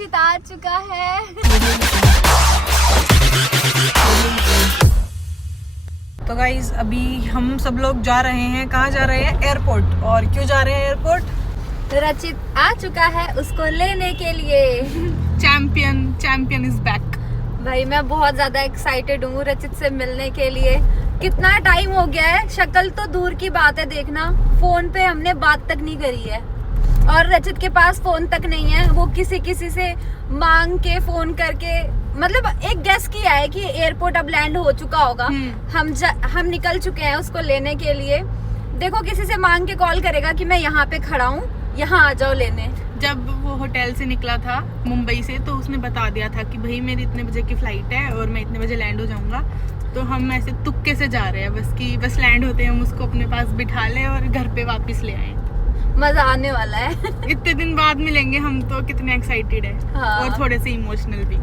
रचित आ चुका है। तो गाइज अभी हम सब लोग जा रहे हैं, कहाँ जा रहे हैं? एयरपोर्ट। और क्यों जा रहे हैं एयरपोर्ट? रचित आ चुका है उसको लेने के लिए। Champion is back. भाई मैं बहुत ज्यादा एक्साइटेड हूँ रचित से मिलने के लिए। कितना टाइम हो गया है, शक्ल तो दूर की बात है देखना, फोन पे हमने बात तक नहीं करी है। और रचित के पास फोन तक नहीं है, वो किसी से मांग के फोन करके, मतलब एक गेस किया है कि एयरपोर्ट अब लैंड हो चुका होगा। हम निकल चुके हैं उसको लेने के लिए। देखो किसी से मांग के कॉल करेगा कि मैं यहाँ पे खड़ा हूँ, यहाँ आ जाओ लेने। जब वो होटल से निकला था मुंबई से, तो उसने बता दिया था कि भाई मेरी इतने बजे की फ्लाइट है और मैं इतने बजे लैंड हो जाऊंगा। तो हम ऐसे तुक्के से जा रहे हैं, बस लैंड होते हैं हम उसको अपने पास बिठा ले और घर पे वापस ले आए। मजा आने वाला है। इतने दिन बाद मिलेंगे हम, तो कितने एक्साइटेड है। हाँ। और थोड़े से इमोशनल भी।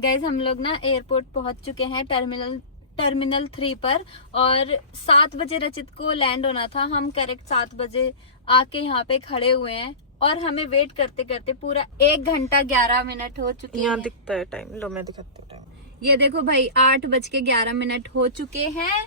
गाइज हम लोग ना एयरपोर्ट पहुंच चुके हैं, टर्मिनल 3 पर। और 7 बजे रचित को लैंड होना था। हम करेक्ट 7 बजे आके यहाँ पे खड़े हुए हैं और हमें वेट करते करते पूरा 1 घंटा 11 मिनट हो चुके हैं। यहाँ दिखता है टाइम, लो मैं दिखाती हूँ टाइम। ये देखो भाई 8:11 हो चुके हैं।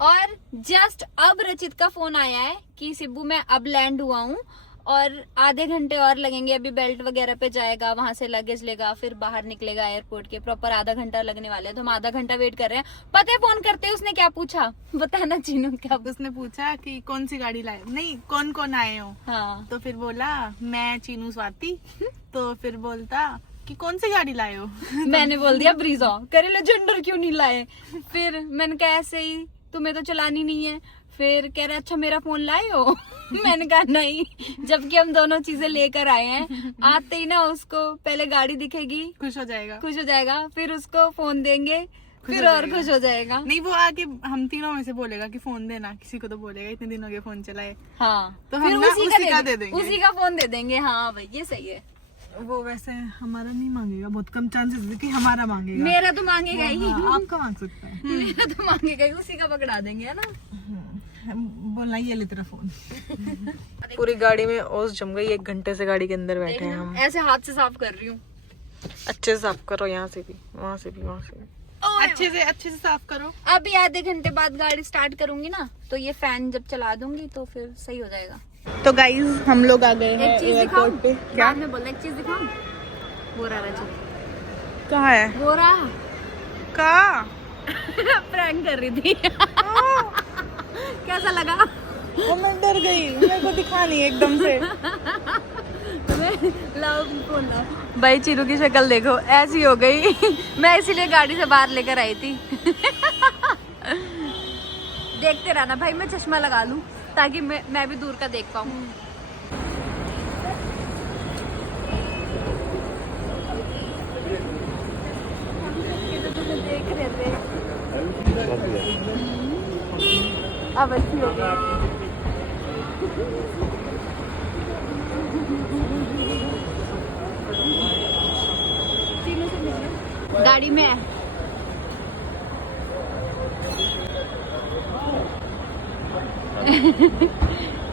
और जस्ट अब रचित का फोन आया है कि सिब्बू मैं अब लैंड हुआ हूँ और आधे घंटे और लगेंगे। अभी बेल्ट वगैरह पे जाएगा, वहां से लगेज लेगा, फिर बाहर निकलेगा एयरपोर्ट के। प्रॉपर आधा घंटा लगने वाले हैं, तो हम आधा घंटा वेट कर रहे हैं। पता है फोन करते उसने क्या पूछा, बताना चीनू क्या? उसने पूछा कि कौन सी गाड़ी लाए, नहीं कौन कौन आए हो। हाँ। तो फिर बोला मैं चीनू स्वाति। तो फिर बोलता कि कौन सी गाड़ी लाए हो। मैंने बोल दिया ब्रीजा। करे लेजेंडर क्यों नहीं लाए? फिर मैंने कहा ऐसे ही, तुम्हें तो चलानी नहीं है। फिर कह रहे अच्छा मेरा फोन लाए हो। मैंने कहा नहीं, जबकि हम दोनों चीजें लेकर आए हैं। आते ही ना उसको पहले गाड़ी दिखेगी, खुश हो जाएगा, फिर उसको फोन देंगे, फिर और खुश हो जाएगा। नहीं, वो आके हम तीनों में से बोलेगा कि फोन देना, किसी को तो बोलेगा इतने दिन हो गए फोन चलाए। हाँ, तो फिर हम उसी का दे देंगे, उसी का फोन दे देंगे। हाँ भाई ये सही है। वो वैसे हमारा नहीं मांगेगा, बहुत कम चांसेस है कि हमारा मांगेगा। मेरा तो मांगेगा ही। हाँ, आपका मांग सकता है। मेरा तो मांगेगा ही, उसी का पकड़ा देंगे, है ना। बोलना ये ले तेरा फोन। पूरी गाड़ी में ओस जम गई। 1 घंटे से गाड़ी के अंदर बैठे हैं हम। ऐसे हाथ से साफ कर रही हूँ। अच्छे से साफ करो, यहाँ से भी, वहाँ से भी, वहाँ से भी। अच्छे से साफ करो। अभी आधे घंटे बाद गाड़ी स्टार्ट करूंगी ना, तो ये फैन जब चला दूंगी तो फिर सही हो जाएगा। तो गाइज हम लोग आ गए हैं एक चीज एयरपोर्ट पे। क्या? मैं बोला एक चीज दिखाऊं? वो रहा रचित। कहाँ है? वो रहा। कहाँ? प्रैंक कर रही थी। कैसा लगा? वो मैं डर गई, मेरे को दिखा नहीं एकदम से। भाई चीरू की शक्ल देखो, ऐसी हो गई। मैं इसीलिए गाड़ी से बाहर लेकर आई थी। देखते रहना भाई, मैं चश्मा लगा लूं ताकि मैं भी दूर का देख पाऊं। देख रहे थे, अब अच्छी हो गई। गाड़ी में है।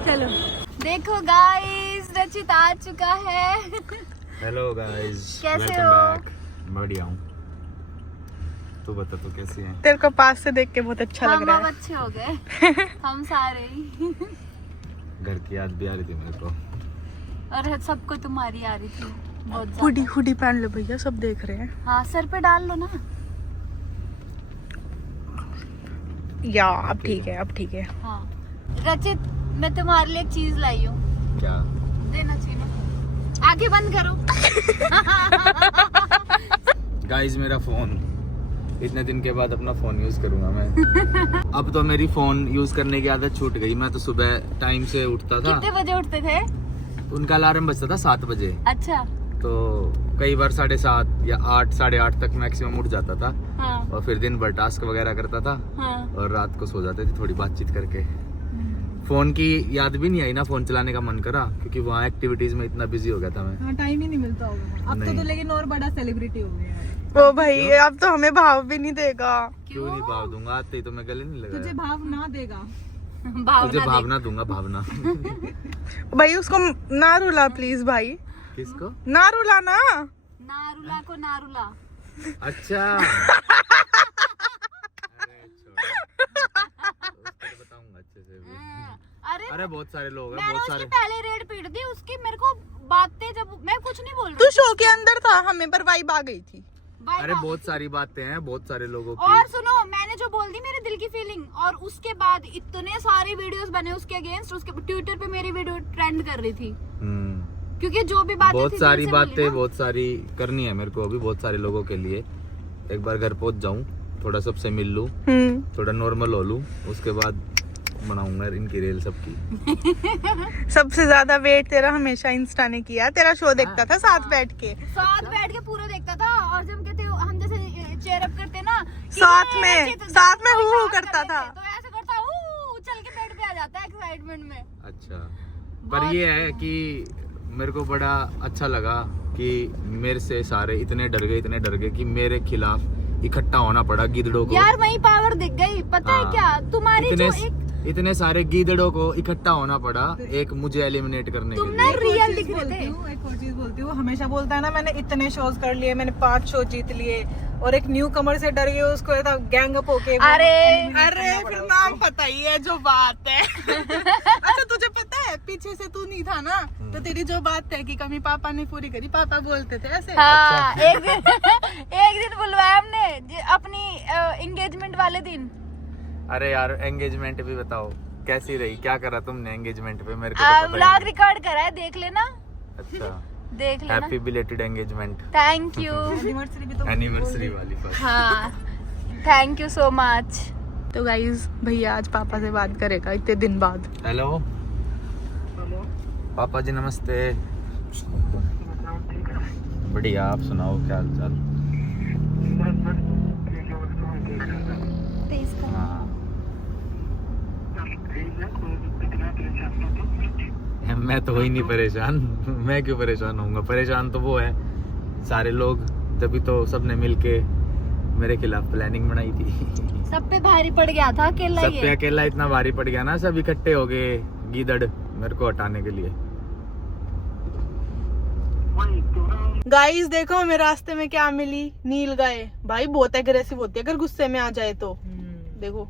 चलो देखो गाइस, रचित आ चुका है। हेलो गाइस, कैसे हो? बढ़िया हूँ। तू बता तू कैसी है? तेरे को पास से देख के बहुत अच्छा लग रहा है। हम अच्छे हो गए। हम सारे ही। घर की याद भी आ रही थी मेरे को। और सबको तुम्हारी आ रही थी बहुत ज्यादा। हुडी पहन लो भैया, सब देख रहे हैं। हाँ सर पे डाल लो ना। या अब ठीक है, अब ठीक है। हाँ रचित, मैं तुम्हारे लिए एक चीज लाई हूँ। क्या? देना चाहिए ना। आंखें बंद करो। गाइस मेरा फोन, इतने दिन के बाद अपना फोन यूज करूंगा मैं। अब तो मेरी फोन यूज करने की आदत छूट गई। मैं तो सुबह टाइम से उठता था। कितने बजे उठते थे? उनका अलार्म बजता था 7 बजे। अच्छा। तो कई बार 7:30 या 8, 8:30 तक मैक्सिमम उठ जाता था। हाँ। और फिर दिन भर टास्क वगैरह करता था। हाँ। और रात को सो जाते थे थोड़ी बातचीत करके। फोन की याद भी नहीं आई ना, फोन चलाने का मन करा, क्योंकि वहाँ एक्टिविटीज में इतना बिजी हो गया था मैं। हाँ, टाइम ही नहीं मिलता होगा अब नहीं। तो लेकिन और बड़ा सेलिब्रिटी हो गया है। ओ भाई अब तो हमें भाव भी नहीं देगा। क्यों नहीं भाव दूंगा? आते ही तो मैं गले नहीं लगा। तुझे भाव ना देगा? तुझे भावना दूंगा, भावना। भाई उसको ना रुला प्लीज भाई। किसको? नारुला ना, नारुला को नारुला। अच्छा अरे छोड़ो, उसको तो बताऊंगा अच्छे से भी। अरे अरे बहुत सारे लोग हैं, मैंने बहुत उसकी सारे। पहले रेड पीट दी उसकी, मेरे को बातें जब मैं कुछ नहीं बोल तू रही शो के अंदर था, हमें पर वाइब आ गई थी। बाय अरे बाय। बहुत सारी बातें हैं, बहुत सारे लोगों और की। सुनो, मैंने जो बोल दी मेरे दिल की फीलिंग, और उसके बाद इतने सारे वीडियोस बने उसके अगेंस्ट, उसके ट्विटर पे मेरी वीडियो ट्रेंड कर रही थी, क्योंकि जो भी बातें बहुत थी सारी दिल से बोली बातें, ना। बहुत सारी करनी है मेरे को अभी, बहुत सारे लोगों के लिए। एक बार घर पहुंच जाऊं, थोड़ा सबसे मिल लूं, थोड़ा नॉर्मल हो लूं, उसके बाद बनाऊंगा इनकी रील सबकी। सबसे ज्यादा वेट तेरा हमेशा इंस्टा ने किया, तेरा शो देखता था साथ बैठ के, साथ बैठ के पूरा देखता था, और जब कहते हम जैसे चेयर अप करते ना कि साथ ये में रचित साथ में कोई हू काम करता कर था। लेते, तो ऐसे करता चल के बेड पे आ जाता है एक्साइटमेंट में। अच्छा, पर ये है कि मेरे को बड़ा अच्छा लगा कि मेरे से सारे इतने डर गए कि मेरे खिलाफ इकट्ठा होना पड़ा गीदड़ों को। यार वही पावर दिख गई, पता है हाँ। क्या तुम्हारी जो एक इतने सारे गीदड़ों को इकट्ठा होना पड़ा एक मुझे एलिमिनेट करने के तुम ना लिए। रियल दिख रहे थे। एक और चीज बोलती हूँ, हमेशा बोलता है ना मैंने इतने शोज कर लिए, मैंने 5 शो जीत लिए, और एक न्यू कमर से डर गए उसको गैंग अप होके अरे फिर नाम पता ही है जो बात है। अच्छा तुझे पता है पीछे से तू नहीं था ना, तो तेरी जो बात है कि कमी पापा ने पूरी करी, पापा बोलते थे ऐसे। हाँ, एक दिन बुलवाया हमने अपनी एंगेजमेंट वाले दिन। अरे यार एंगेजमेंट भी बताओ कैसी रही, क्या करा तुमने एंगेजमेंट पे? मेरे को तो पता व्लॉग ही रिकॉर्ड करा है, देख लेना। नहीं। अच्छा, देख लेना। Happy belated engagement, thank you. Anniversary भी तो एनिवर्सरी वाली फर्स्ट। हाँ, थैंक यू सो मच। तो गाइज भैया आज पापा से बात करेगा इतने दिन बाद। हेलो पापा जी, नमस्ते। बढ़िया, आप सुनाओ क्या हाल चाल? हाँ, मैं तो हो ही नहीं परेशान। मैं क्यों परेशान होऊंगा? परेशान तो वो है सारे लोग, तभी तो सबने मिलके मेरे खिलाफ प्लानिंग बनाई थी। सब पे भारी पड़ गया था अकेला सब पे ये। अकेला इतना भारी पड़ गया ना, सब इकट्ठे हो गए गीदड़ मेरे को हटाने के लिए। गाइस देखो हमें रास्ते में क्या मिली, नील गाय। भाई बहुत एग्रेसिव होती है अगर गुस्से में आ जाए तो। देखो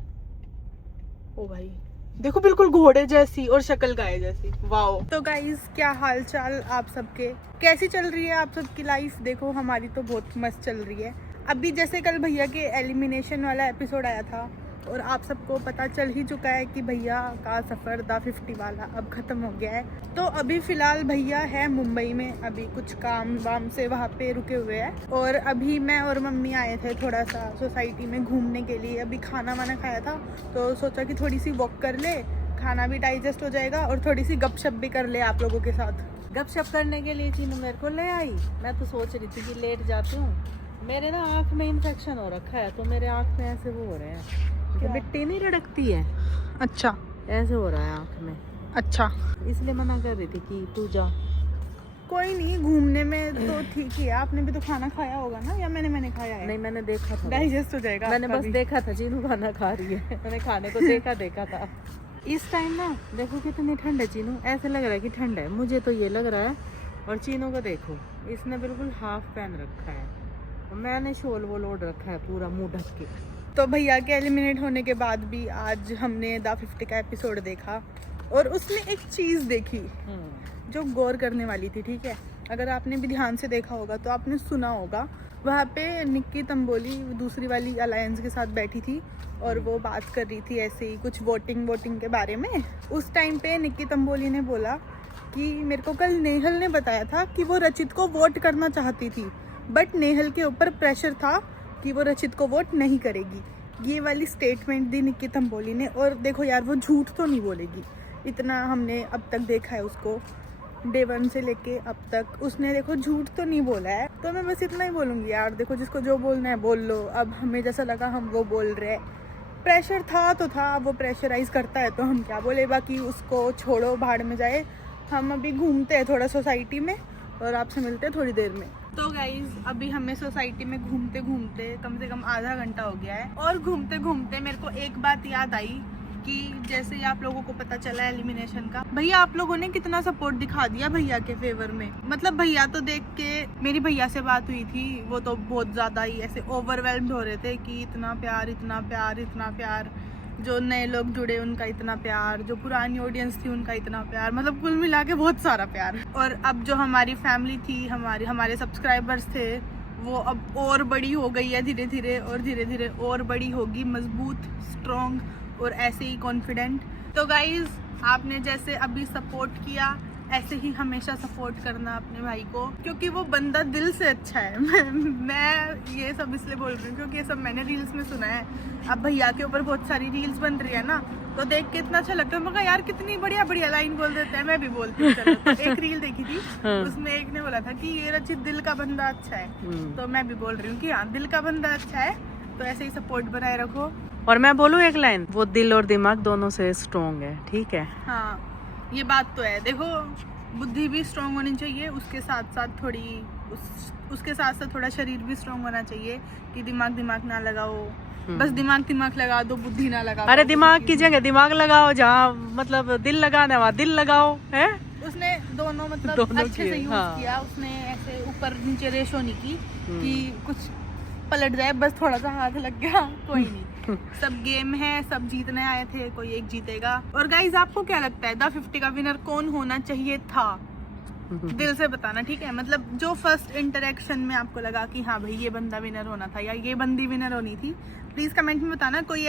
ओ भाई देखो, बिल्कुल घोड़े जैसी और शक्ल गाय जैसी। वाओ। तो गाइस क्या हाल चाल आप सबके, कैसी चल रही है आप सबकी लाइफ? देखो हमारी तो बहुत मस्त चल रही है। अभी जैसे कल भैया के एलिमिनेशन वाला एपिसोड आया था, और आप सबको पता चल ही चुका है कि भैया का सफ़र द 50 वाला अब ख़त्म हो गया है। तो अभी फ़िलहाल भैया है मुंबई में, अभी कुछ काम वाम से वहाँ पे रुके हुए हैं। और अभी मैं और मम्मी आए थे थोड़ा सा सोसाइटी में घूमने के लिए। अभी खाना वाना खाया था तो सोचा कि थोड़ी सी वॉक कर ले, खाना भी डाइजेस्ट हो जाएगा और थोड़ी सी गपशप भी कर ले आप लोगों के साथ। गपशप करने के लिए चीनू मेरे को ले आई। मैं तो सोच रही थी कि लेट जाती हूँ, मेरे ना आँख में इन्फेक्शन हो रखा है, तो मेरे आँख में ऐसे वो हो रहे हैं, मिट्टी नहीं रड़कती है, अच्छा ऐसे हो रहा है आँख में, अच्छा। इसलिए मना कर रही थी कि तू जा। कोई नहीं, घूमने में तो ठीक ही है। आपने भी तो खाना खाया होगा ना, या मैंने खाया है? नहीं मैंने देखा था, डाइजेस्ट हो जाएगा मैंने आपका बस भी। देखा था चीनू खाना खा रही है, मैंने खाने को देखा था। इस टाइम ना देखो कितनी ठंड है चीनू, ऐसे लग रहा है कि ठंड है, मुझे तो ये लग रहा है। और चीनू को देखो, इसने बिल्कुल हाफ पहन रखा है, और मैंने शॉल वोल ओढ़ रखा है पूरा मुंह ढक के। तो भैया के एलिमिनेट होने के बाद भी आज हमने द 50 का एपिसोड देखा, और उसमें एक चीज़ देखी जो गौर करने वाली थी। ठीक है, अगर आपने भी ध्यान से देखा होगा तो आपने सुना होगा, वहाँ पे निक्की तंबोली दूसरी वाली अलायंस के साथ बैठी थी और वो बात कर रही थी ऐसे ही कुछ वोटिंग के बारे में। उस टाइम पे निक्की तंबोली ने बोला कि मेरे को कल नेहल ने बताया था कि वो रचित को वोट करना चाहती थी, बट नेहल के ऊपर प्रेशर था कि वो रचित को वोट नहीं करेगी। ये वाली स्टेटमेंट दी निक्की तंबोली ने। और देखो यार, वो झूठ तो नहीं बोलेगी, इतना हमने अब तक देखा है उसको, डे 1 से लेके अब तक उसने देखो झूठ तो नहीं बोला है। तो मैं बस इतना ही बोलूँगी यार, देखो जिसको जो बोलना है बोल लो। अब हमें जैसा लगा हम वो बोल रहे हैं, प्रेशर था तो था, अब वो प्रेशराइज करता है तो हम क्या बोले। बाकी उसको छोड़ो, भाड़ में जाए। हम अभी घूमते हैं थोड़ा सोसाइटी में और आपसे मिलते हैं थोड़ी देर में। तो गाइज अभी हमें सोसाइटी में घूमते घूमते कम से कम आधा घंटा हो गया है, और घूमते घूमते मेरे को एक बात याद आई कि जैसे ही आप लोगों को पता चला एलिमिनेशन का, भैया आप लोगों ने कितना सपोर्ट दिखा दिया भैया के फेवर में। मतलब भैया तो देख के, मेरी भैया से बात हुई थी, वो तो बहुत ज़्यादा ही ऐसे ओवरवेल्म्ड हो रहे थे कि इतना प्यार, इतना प्यार, इतना प्यार, जो नए लोग जुड़े उनका इतना प्यार, जो पुरानी ऑडियंस थी उनका इतना प्यार, मतलब कुल मिला के बहुत सारा प्यार। और अब जो हमारी फैमिली थी, हमारे सब्सक्राइबर्स थे, वो अब और बड़ी हो गई है धीरे धीरे, और धीरे धीरे और बड़ी होगी, मजबूत, स्ट्रॉन्ग और ऐसे ही कॉन्फिडेंट। तो गाइज, आपने जैसे अभी सपोर्ट किया, ऐसे ही हमेशा सपोर्ट करना अपने भाई को, क्योंकि वो बंदा दिल से अच्छा है। मैं ये सब इसलिए बोल रही हूँ क्योंकि ये सब मैंने रील्स में सुना है। अब भैया के ऊपर बहुत सारी रील्स बन रही है ना, तो देख के इतना अच्छा लगता है। मैं कहा यार कितनी बढ़िया बढ़िया लाइन बोल देते हैं, मैं भी बोलती हूँ। चलो, तो एक रील देखी थी, उसमें एक ने बोला था कि ये रचित दिल का बंदा अच्छा है, तो मैं भी बोल रही हूँ कि हाँ, दिल का बंदा अच्छा है, तो ऐसे ही सपोर्ट बनाए रखो। और मैं बोलूँ एक लाइन, वो दिल और दिमाग दोनों से स्ट्रॉन्ग है, ठीक है। हाँ, ये बात तो है। देखो, बुद्धि भी स्ट्रांग होनी चाहिए, उसके साथ साथ थोड़ी उसके साथ साथ थोड़ा शरीर भी स्ट्रांग होना चाहिए, कि दिमाग ना लगाओ, बस दिमाग लगा दो, बुद्धि ना लगाओ। अरे दिमाग की जगह दिमाग लगाओ, जहाँ मतलब दिल लगाना वहाँ दिल लगाओ, है। उसने दोनों मतलब दोनों अच्छे से यूज किया। उसने ऐसे ऊपर नीचे रेशो नहीं की कि कुछ पलट जाए, बस थोड़ा सा हाथ लग गया, कोई नहीं। सब गेम है, सब जीतने आए थे, कोई एक जीतेगा। और गाइज, आपको क्या लगता है द 50 का विनर कौन होना चाहिए था? दिल से बताना, ठीक है। मतलब जो फर्स्ट इंटरेक्शन में आपको लगा कि हाँ भाई ये बंदा विनर होना था, या ये बंदी विनर होनी थी, प्लीज कमेंट में बताना। कोई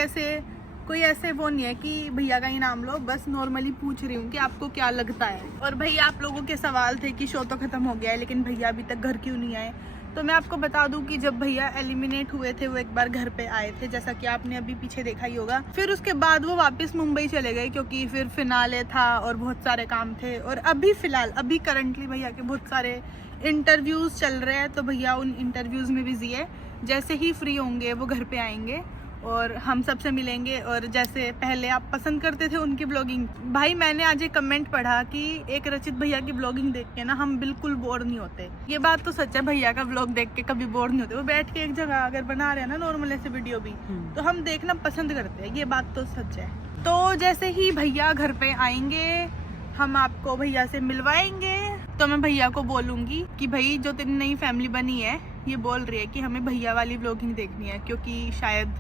ऐसे वो नहीं है कि भैया का ही नाम लो, बस नॉर्मली पूछ रही हूँ कि आपको क्या लगता है। और भैया, आप लोगों के सवाल थे कि शो तो खत्म हो गया है, लेकिन भैया अभी तक घर क्यों नहीं आए? तो मैं आपको बता दूं कि जब भैया एलिमिनेट हुए थे, वो एक बार घर पे आए थे, जैसा कि आपने अभी पीछे देखा ही होगा। फिर उसके बाद वो वापस मुंबई चले गए, क्योंकि फिर फिनाले था और बहुत सारे काम थे। और अभी फिलहाल करंटली भैया के बहुत सारे इंटरव्यूज चल रहे हैं, तो भैया उन इंटरव्यूज में बिजी है। जैसे ही फ्री होंगे वो घर पे आएंगे और हम सबसे मिलेंगे। और जैसे पहले आप पसंद करते थे उनकी ब्लॉगिंग, भाई मैंने आज एक कमेंट पढ़ा कि एक रचित भैया की ब्लॉगिंग देख के ना हम बिल्कुल बोर नहीं होते। ये बात तो सच है, भैया का ब्लॉग देख के कभी बोर नहीं होते। वो बैठ के एक जगह अगर बना रहे हैं ना नॉर्मल ऐसे वीडियो भी, तो हम देखना पसंद करते हैं, ये बात तो सच है। तो जैसे ही भैया घर पे आएंगे, हम आपको भैया से मिलवाएंगे। तो मैं भैया को बोलूंगी कि भाई, जो तेरी नई फैमिली बनी है, ये बोल रही है कि हमें भैया वाली ब्लॉगिंग देखनी है, क्योंकि शायद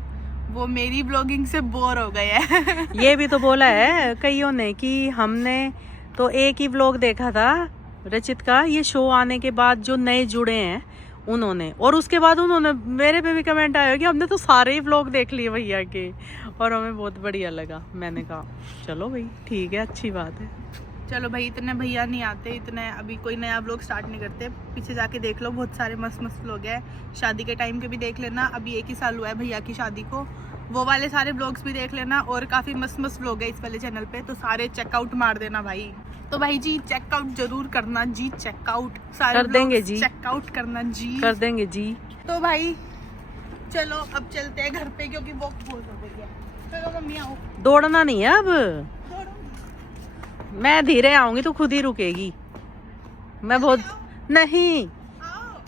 वो मेरी ब्लॉगिंग से बोर हो गए है। ये भी तो बोला है कईयों ने कि हमने तो एक ही व्लॉग देखा था रचित का, ये शो आने के बाद जो नए जुड़े हैं उन्होंने, और उसके बाद उन्होंने मेरे पे भी कमेंट आया कि हमने तो सारे ही व्लॉग देख लिए भैया के और हमें बहुत बढ़िया लगा। मैंने कहा चलो भाई ठीक है, अच्छी बात है। चलो भाई, इतने भैया नहीं आते, इतने अभी कोई नया व्लॉग स्टार्ट नहीं करते। पीछे जाके देख लो, बहुत सारे मस्त मस्त व्लॉग है। शादी के टाइम के भी देख लेना, अभी 1 ही साल हुआ है भैया की शादी को, वो वाले सारे व्लॉग्स भी देख लेना। और काफ़ी मस्त मस्त व्लॉग है इस वाले चैनल पे, तो सारे चेकआउट मार देना भाई। तो भाई जी, चेकआउट जरूर करना जी, चेकआउट सारे कर देंगे जी, चेकआउट करना जी, कर देंगे जी। तो भाई चलो अब चलते हैं घर पे, क्योंकि वॉक बहुत हो गई है। चलो मम्मी आओ। दौड़ना नहीं है अब, मैं धीरे आऊंगी तो खुद ही रुकेगी। मैं बहुत नहीं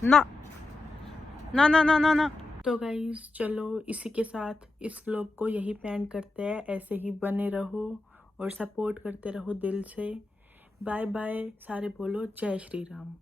ना ना ना ना ना ना। तो गाइज, चलो इसी के साथ इस व्लॉग को यही एंड करते हैं। ऐसे ही बने रहो और सपोर्ट करते रहो दिल से। Bye bye. सारे बोलो जय श्री राम।